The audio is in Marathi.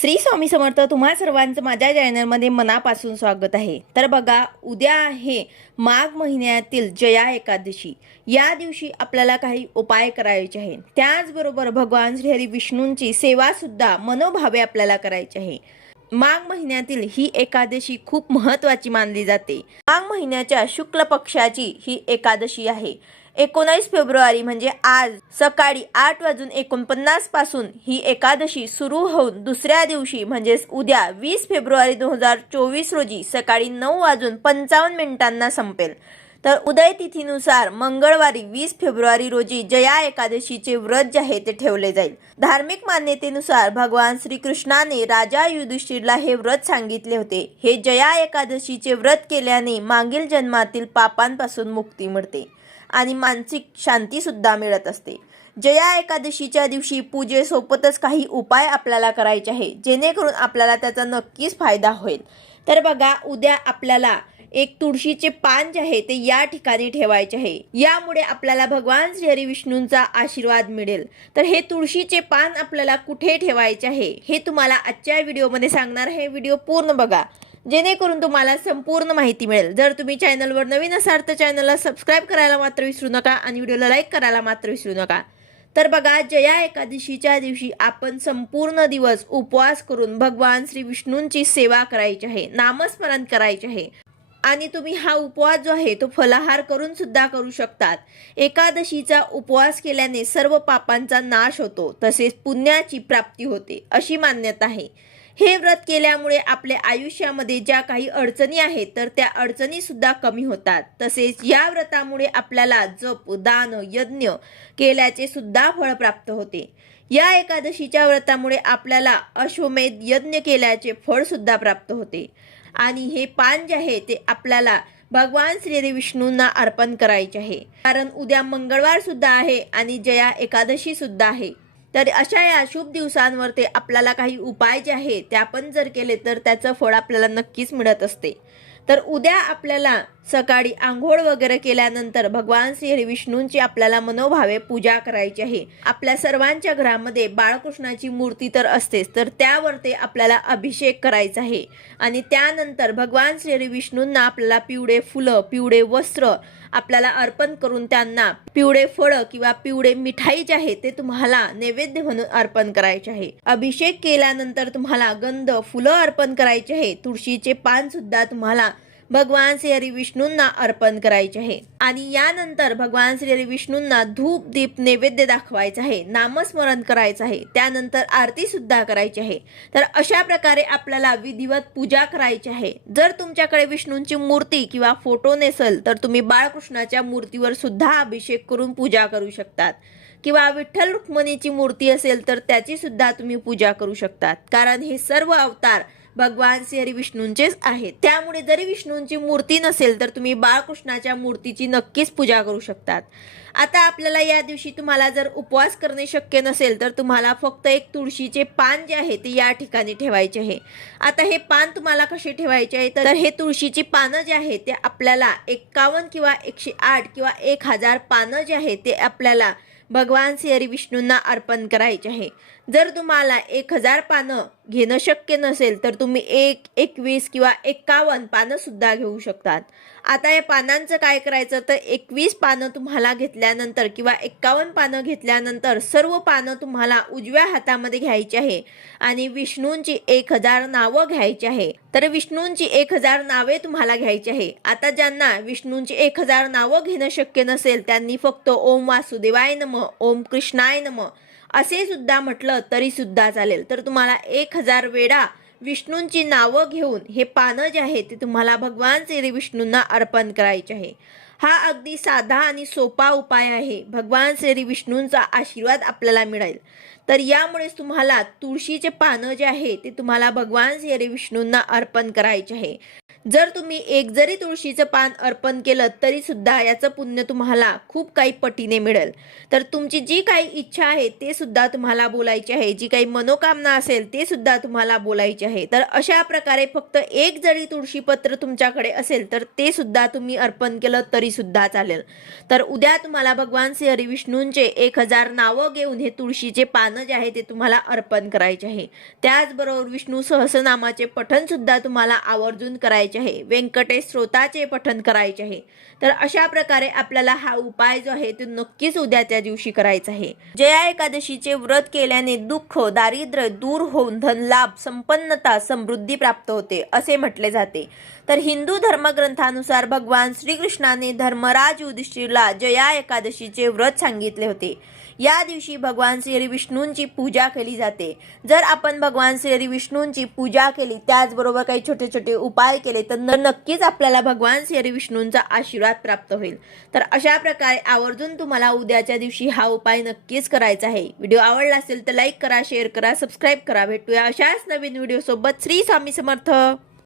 श्री स्वामी समर्थ तुम्हा सर्वांचं माझ्या चॅनलमध्ये मनापासून स्वागत आहे. तर बघा उद्या आहे माघ महिन्यातील जया एकादशी. या दिवशी आपल्याला काही उपाय करायचे आहे त्याचबरोबर भगवान श्रीहरी विष्णूंची सेवा सुद्धा मनोभावे आपल्याला करायची आहे. माघ महिन्यातील ही एकादशी खूप महत्वाची मानली जाते. माघ महिन्याच्या शुक्ल पक्षाची ही एकादशी आहे. एकोणावीस फेब्रुवारी म्हणजे आज सकाळी आठ वाजून एकोणपन्नासपासून ही एकादशी सुरू होऊन दुसऱ्या दिवशी म्हणजेच उद्या वीस फेब्रुवारी दोन हजार चोवीस रोजी सकाळी नऊ वाजून पंचावन्न मिनिटांना संपेल. तर उदय तिथीनुसार मंगळवारी वीस फेब्रुवारी रोजी जया एकादशीचे व्रत जे आहे ते ठेवले जाईल. धार्मिक मान्यतेनुसार भगवान श्रीकृष्णाने राजा युधिष्ठिरला हे व्रत सांगितले होते. हे जया एकादशीचे व्रत केल्याने मागील जन्मातील पापांपासून मुक्ती मिळते. आणि मानसिक शांतीसुद्धा मिळत असते. जया एकादशीच्या दिवशी पूजेसोबतच काही उपाय आपल्याला करायचे आहे जेणेकरून आपल्याला त्याचा नक्कीच फायदा होईल. तर बघा उद्या आपल्याला एक तुळशीचे पान जे आहे ते या ठिकाणी ठेवायचे आहे. यामुळे आपल्याला भगवान श्रीहरी विष्णूंचा आशीर्वाद मिळेल. तर हे तुळशीचे पान आपल्याला कुठे ठेवायचे आहे हे तुम्हाला आजच्या व्हिडिओमध्ये सांगणार आहे. व्हिडिओ पूर्ण बघा. जेणेकरून तुम्हाला संपूर्ण माहिती मिळेल. जर तुम्ही चॅनलवर नवीन असाल तर चॅनलला सबस्क्राईब करायला मात्र विसरू नका आणि व्हिडिओला लाईक करायला मात्र विसरू नका. तर बघा जया एकादशीच्या दिवशी आपण संपूर्ण दिवस उपवास करून भगवान श्री विष्णूंची सेवा करायची आहे नामस्मरण करायचे आहे. आणि तुम्ही हा उपवास जो आहे तो फलाहार करून सुद्धा करू शकतात. एकादशीचा उपवास केल्याने सर्व पापांचा नाश होतो तसेच पुण्याची प्राप्ती होते अशी मान्यता आहे. हे व्रत केल्यामुळे आपल्या आयुष्यामध्ये ज्या काही अडचणी आहेत तर त्या अडचणीसुद्धा कमी होतात. तसेच या व्रतामुळे आपल्याला जप दान यज्ञ केल्याचे सुद्धा फळ प्राप्त होते. या एकादशीच्या व्रतामुळे आपल्याला अश्वमेध यज्ञ केल्याचे फळ सुद्धा प्राप्त होते. आणि हे पान जे आहे ते आपल्याला भगवान श्री विष्णूंना अर्पण करायचे आहे. कारण उद्या मंगळवार सुद्धा आहे आणि जया एकादशी सुद्धा आहे. तर अशा या शुभ दिवसांवर ते आपल्याला काही उपाय जे आहे ते आपण जर केले तर त्याचं फळ आपल्याला नक्कीच मिळत असते. तर उद्या आपल्याला सकाळी आंघोळ वगैरे केल्यानंतर भगवान श्री विष्णूंची आपल्याला मनोभावे पूजा करायची आहे. आपल्या सर्वांच्या घरामध्ये बाळकृष्णाची मूर्ती तर असतेच तर त्यावर ते आपल्याला अभिषेक करायचा आहे. आणि त्यानंतर भगवान श्री विष्णूंना आपल्याला पिवळे फुलं पिवळे वस्त्र आपल्याला अर्पण करून त्यांना पिवळे फळं किंवा पिवळे मिठाई जे आहे ते तुम्हाला नैवेद्य म्हणून अर्पण करायचे आहे. अभिषेक केल्यानंतर तुम्हाला गंध फुलं अर्पण करायचे आहे. तुळशीचे पान सुद्धा तुम्हाला भगवान श्री हरी विष्णूंना अर्पण करायचे आहे. आणि यानंतर भगवान श्री हरी विष्णूंना धूप दीप नैवेद्य दाखवायचं आहे. नामस्मरण करायचं आहे. त्यानंतर आरती सुद्धा करायची आहे. तर अशा प्रकारे आपल्याला विधिवत पूजा करायची आहे. जर तुमच्याकडे विष्णूंची मूर्ती किंवा फोटो नसेल तर तुम्ही बाळकृष्णाच्या मूर्तीवर सुद्धा अभिषेक करून पूजा करू शकतात. किंवा विठ्ठल रुक्मिणीची मूर्ती असेल तर त्याची सुद्धा तुम्ही पूजा करू शकतात. कारण हे सर्व अवतार भगवान श्री हरी विष्णूंचेच आहेत. त्यामुळे जरी विष्णूंची मूर्ती नसेल तर तुम्ही बाळकृष्णाच्या मूर्तीची नक्कीच पूजा करू शकतात. आता आपल्याला या दिवशी तुम्हाला जर उपवास करणे शक्य नसेल तर तुम्हाला फक्त एक तुळशीचे पान जे आहे ते या ठिकाणी ठेवायचे आहे. आता हे पान तुम्हाला कसे ठेवायचे आहे? तर हे तुळशीची पानं जे आहे ते आपल्याला एक्कावन्न किंवा एकशे आठ किंवा एक हजार पानं जे आहे ते आपल्याला भगवान श्री विष्णूंना अर्पण करायचे आहे. जर तुम्हाला एक हजार पानं घेणं शक्य नसेल तर तुम्ही एक एकवीस किंवा एक्कावन्न पानंसुद्धा घेऊ शकतात. आता या पानांचं काय करायचं? तर एकवीस पानं तुम्हाला घेतल्यानंतर किंवा एक्कावन्न पानं घेतल्यानंतर सर्व पानं तुम्हाला उजव्या हातामध्ये घ्यायची आहे आणि विष्णूंची एक हजार नावं घ्यायची आहे. तर विष्णूंची एक हजार नावे तुम्हाला घ्यायची आहे. आता ज्यांना विष्णूंची एक हजार नावं घेणं शक्य नसेल त्यांनी फक्त ओम वासुदेवाय नम ओम कृष्णाय नम असे सुद्धा म्हटलं तरी सुद्धा चालेल. तर तुम्हाला एक हजार वेळा विष्णूंची नावं घेऊन हे पानं जे आहे ते तुम्हाला भगवान श्री विष्णूंना अर्पण करायचे आहे. हा अगदी साधा आणि सोपा उपाय आहे. भगवान श्री विष्णूंचा आशीर्वाद आपल्याला मिळेल. तर यामुळेच तुम्हाला तुळशीचे पानं जे आहे ते तुम्हाला भगवान श्री विष्णूंना अर्पण करायचे आहे. जर तुम्ही एक जरी तुळशीचं पान अर्पण केलं तरी सुद्धा याचं पुण्य तुम्हाला खूप काही पटीने मिळेल. तर तुमची जी काही इच्छा आहे ते सुद्धा तुम्हाला बोलायची आहे. जी काही मनोकामना असेल ते सुद्धा तुम्हाला बोलायचे आहे. तर अशा प्रकारे फक्त एक जरी तुळशीपत्र तुमच्याकडे असेल तर ते सुद्धा तुम्ही अर्पण केलं तरी सुद्धा चालेल. तर उद्या तुम्हाला भगवान श्री हरी विष्णूंचे एक हजार नावं घेऊन हे तुळशीचे पानं जे आहे ते तुम्हाला अर्पण करायचे आहे. त्याचबरोबर विष्णू सहस्रनामाचे पठण सुद्धा तुम्हाला आवर्जून करायचे करायचे आहे. व्यंकटेश स्रोताचे पठन करायचे आहे. तर अशा प्रकारे आपल्याला हा उपाय जो आहे तो नक्कीच उद्या त्या दिवशी करायचा आहे. जया एकादशीचे व्रत केल्याने दुःख दारिद्र्य दूर होऊन धनलाभ संपन्नता समृद्धी प्राप्त होते असे म्हटले जाते. तर हिंदू धर्मग्रंथानुसार भगवान श्रीकृष्णाने धर्मराज युधिष्ठिरला जया एकादशीचे व्रत सांगितले होते. या दिवशी भगवान श्री विष्णूंची पूजा केली जाते. जर आपण भगवान श्री विष्णूंची पूजा केली त्याचबरोबर काही छोटे छोटे उपाय केले तर न- नक्कीच आपल्याला भगवान श्री विष्णूंचा आशीर्वाद प्राप्त होईल. तर अशा प्रकारे आवर्जून तुम्हाला उद्याच्या दिवशी हा उपाय नक्कीच करायचा आहे. व्हिडिओ आवडला असेल तर लाईक करा शेअर करा सबस्क्राईब करा. भेटूया अशाच नवीन व्हिडिओ सोबत श्री स्वामी समर्थ.